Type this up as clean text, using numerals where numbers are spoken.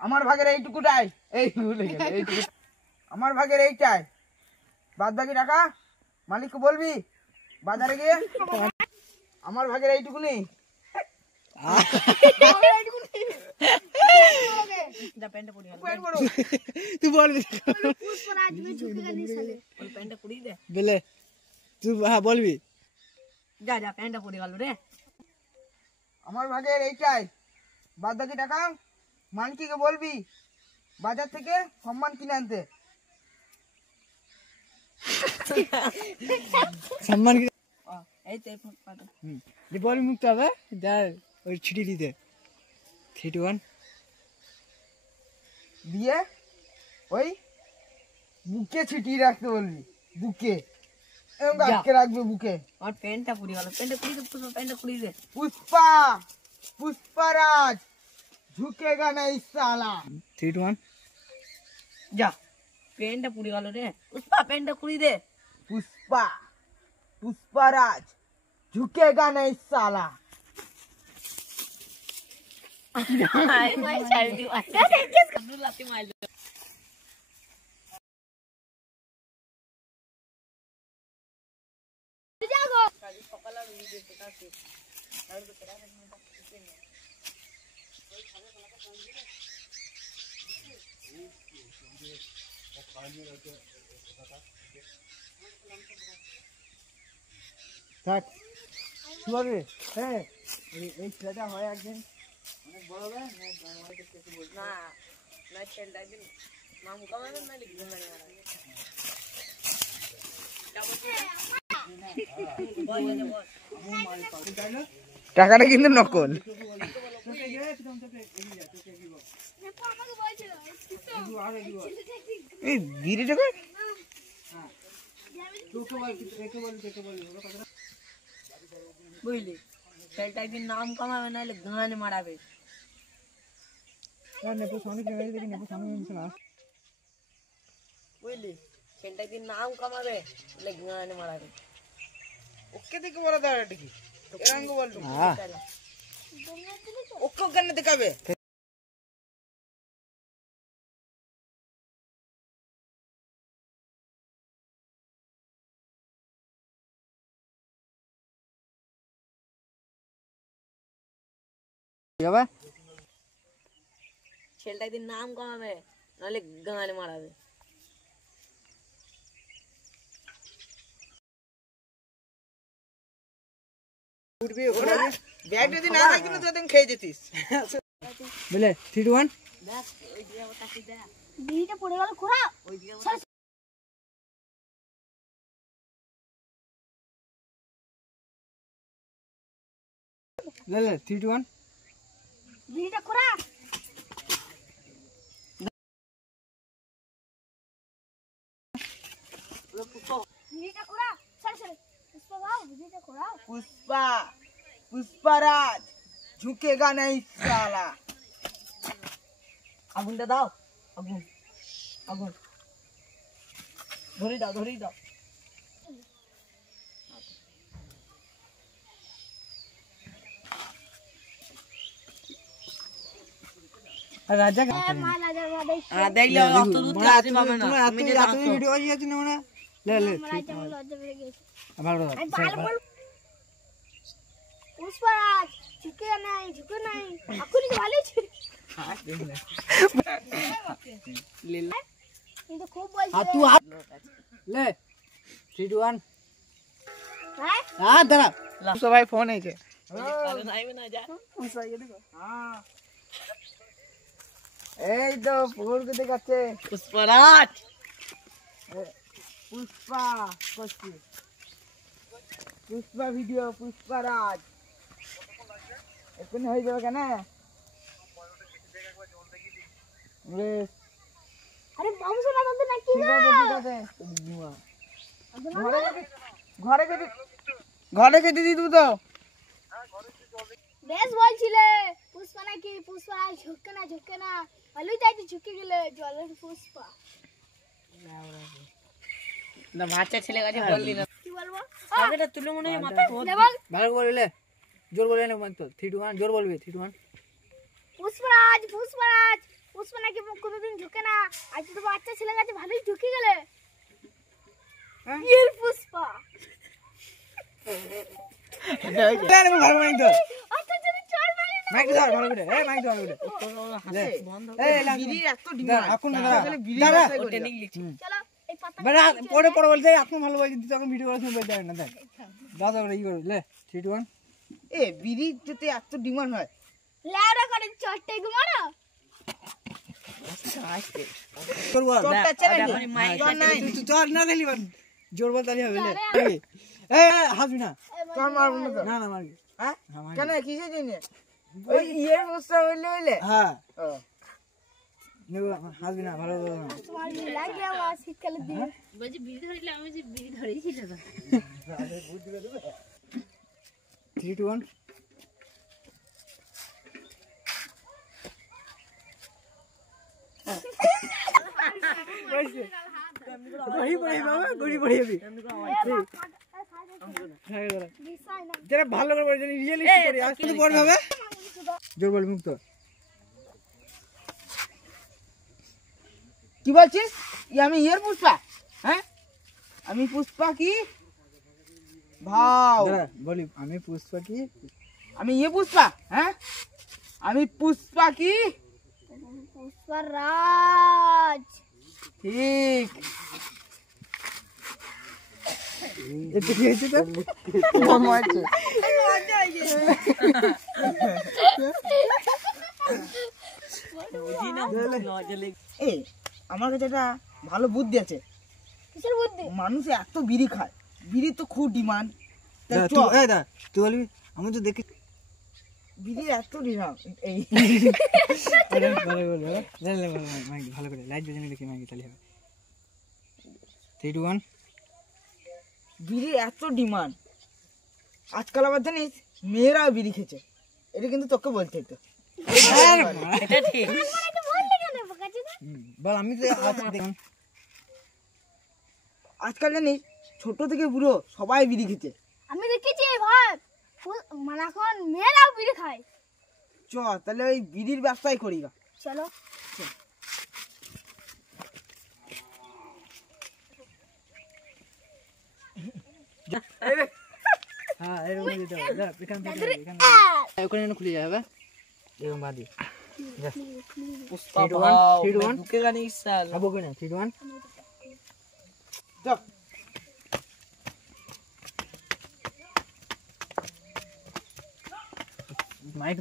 আমার ভাগের এইটুকুটাই, এইটুকু আমার ভাগের এইটাই, বাদ বাকি টাকা মালিককে বলবি বাজারে গিয়ে। আমার ভাগের এইটুকুনি। তুই বলবি, বলে তুই হ্যাঁ বলবি। যা যা প্যান্টটা পড়ে গেল রে। আমার ভাগের এইটাই, বাদ বাকি টাকা মালিককে বলবি বাজার থেকে সম্মান কিনে আনতে। সম্মান এই তো যে বল মুক্ত হবে যা ওই ছিটি দিতে। 3 2 1 দিয়ে ওই বুকে ছিটিয়ে রাখতে বলবি, বুকে এরকম আটকে রাখবে বুকে। আমার প্যান্টটা পড়ে গেল, প্যান্টটা পড়ে দে, প্যান্টটা পড়ে দে। पुष्पा पुष्पराज झुकेगा नहीं साला। 3 2 1 যা প্যান্টটা পড়ে গেল রে। পুষ্পা প্যান্টটা পড়ে দে। पुष्पा पुष्पराज झुकेगा नहीं साला। ভাই ভাই ছাড় দি ভাই, কেস কাটু লাতি মারলো। যাগো সকালে ভিডিও করতেছি আর তো তেরা মিনিট কিছু নেই। থাক শুনবে। হ্যাঁ এই ছেলেটা হয় একদিন অনেক বড় হবে না, না না ছেলেটা একদিন মামু কামাবে না লিখবে না। টাকাটা কিন্তু নকল। এই গিরিটা কই? বুঝলি ছেলেটা একদিন নাম কামাবে না গানে মারাবে। বুঝলি ছেলেটা একদিন নাম কামাবে গানে মারাবে। ওকে দেখে বলা দাঁড়াটা কি এরঙ্গ বলতো ওকে কেন দেখাবে? ছেলেটা একদিন নাম কামাবে নাহলে গানে মারাবে। ব্যাগ যদি না থাকতো না তো খেয়ে যেতিস। বলে 3 2 1 দেখ ওই দিয়ে ওটাকে দেখ বিড়িটা পড়ে গেল খোরা। ওই দিয়ে বলে 3 2 1 বিড়িটা খোরা। বিড়িটা খোরা। ছাড় ছাড় পুষ্পা দাও বিড়িটা খোরা। पुष्पा पुष्पराज झुकेगा नहीं साला। আগুনটা দাও, আগুন আগুন ধরে দাও, ধরে দাও। রাজা মাল আজার বাদে দেখলে অত দূর থেকে আসতে পারবে না। তুমি যে এত ভিডিও আছে না মানে লে লে লজ্জা পেয়ে গেছে। ভালো আমি ভালো বল। পুষ্পরাজ ঝুঁকে নাই ঝুঁকে নাই এখনই ভালো ছিল কিন্তু খুব বলছে। আর তুই হাত লে 3 2 1 হ্যাঁ হাত দাঁড়া সবাই ফোন হয়েছে। কারণ আইবে না যা। এই তো পুকুরকে দেখাচ্ছে পুষ্পরাজ पुष्पा করছি, पुष्पा ভিডিও पुष्पराज এখন হয়ে যাবে কেন? আরে বাবু শোনা তো নাকি ঠিক না আছে ঘরে ঘরে খেতে দিয়ে দেবো তো। বেশ বলছিলে পুষ্পা নাকি পুষ্পরাজ ঝুঁকে না ভালোই তাই তো ঝুঁকে গেলে জলের পুষ্পা। না বাচ্চা ছেলে কাছে বললি না কি বলবো? এটা তুলে মনে হয় মাথায় দেবল ভালো করে বললে জোর বলবে না তো 3 2 1 জোর বলবি 3 2 1 পুষ্পরাজ পুষ্পরাজ পুষ্প নাকি কোনোদিন ঝুঁকে না, আজ তো বাচ্চা ছেলে গেছে ভালোই ঝুঁকে গেলে। হ্যাঁ? ইয়ের পুষ্পা ভালো মাইক ধর, আচ্ছা যদি চল মারি না। মাইক ধর ভালো করে, এই মাইক ধর ভালো করে। হাসে বন্ধ এই বিড়ির এত দাঁড়া, ডিমান্ড এখন দাঁড়া, তাহলে বিড়ি দাঁড়া। ব্যবসায় করি না। ট্রেনিং লিখছি চলো এই পাতা বেটা পরে পরে বলতে এখন ভালো বলছি, তুই তখন ভিডিও করার সময় বলতে পারবি না। দেখ দাদা করে ই করবি, লে 3 2 1 এ বিড়ির যদি এত ডিমান্ড হয় ল্যাড়া করে চট্টে ঘুমানো। তোর বল। চোরটা চ্যালেঞ্জ চল নাই, তুই চল না দিলি বাদ। জোর বল তালি হবে, লে হাসবি না, তোর মারবো না তো না না মারবি। হ্যাঁ হ্যাঁ মারবি। কেন কিসের জন্য ওই ইয়ের বস্তা হইলে হ্যাঁ ও, হাসবি না, ভালো কথা না। তোমার লাগে আমার শীতকালে দিয়ে বলছি বিড়ি ধরিলে আমি যে বিড়ি ধরেই ছিল 3 2 1 গড়ি পড়ে বাবা, গড়ি পড়ে যাবি। দিশাই না যেটা ভালো করে বলে, রিয়েলিস্টিক করি, আজ কিন্তু পড়বে হবে। জোর বল মুক্ত। কি বলছিস আমি ইয়ের পুষ্পা? হ্যাঁ আমি পুষ্পা কি ভাও দাঁড়া, বলি আমি পুষ্পা কি? আমি ইয়ে পুষ্পা হ্যাঁ আমি পুষ্পা কি পুষ্পরাজ ঠিক এটা কি হয়েছে তোর? বুঝি না লজলে এ আমার কাছে একটা ভালো বুদ্ধি আছে কিসের বুদ্ধি? মানুষ এত বিড়ি খায় বিড়ি তো খুব ডিমান্ড দাঁড়া, তুই এই দাঁড়া, তুই বলবি আমি তো দেখি। বিড়ির এত ডিমান্ড এই ভালো ভালো ভালো মাইক ভালো করে লাইট জ্বালিয়ে দেখি, মাইক তালি হবে। 3 2 1 বিড়ির এত ডিমান্ড আজকাল আবার জানিস মেয়েরাও বিড়ি খেছে, এটা কিন্তু তোকে বলতে হতো। এটা ঠিক এটা বললি কেন বোকাচোদা? বল আমি তো দেখুন আজকাল জানিস ছোট থেকে বুড়ো সবাই বিড়ি খেছে। আমি দেখেছি ভাই মানে এখন মেয়েরাও বিড়ি খায়। চ তাহলে ওই বিড়ির ব্যবসাই করি গা। চলো হ্যাঁ এরকম দিতে হবে। দাঁড়া, এখান থেকে এখানে ওখানে যেন খুলে যাবে এরকম বাদি। পুষ্পা 3 2 ভাও 1 3 2 1 ঢুকে গানি সাল খাবো কিনা 3 2 1 চ মাইক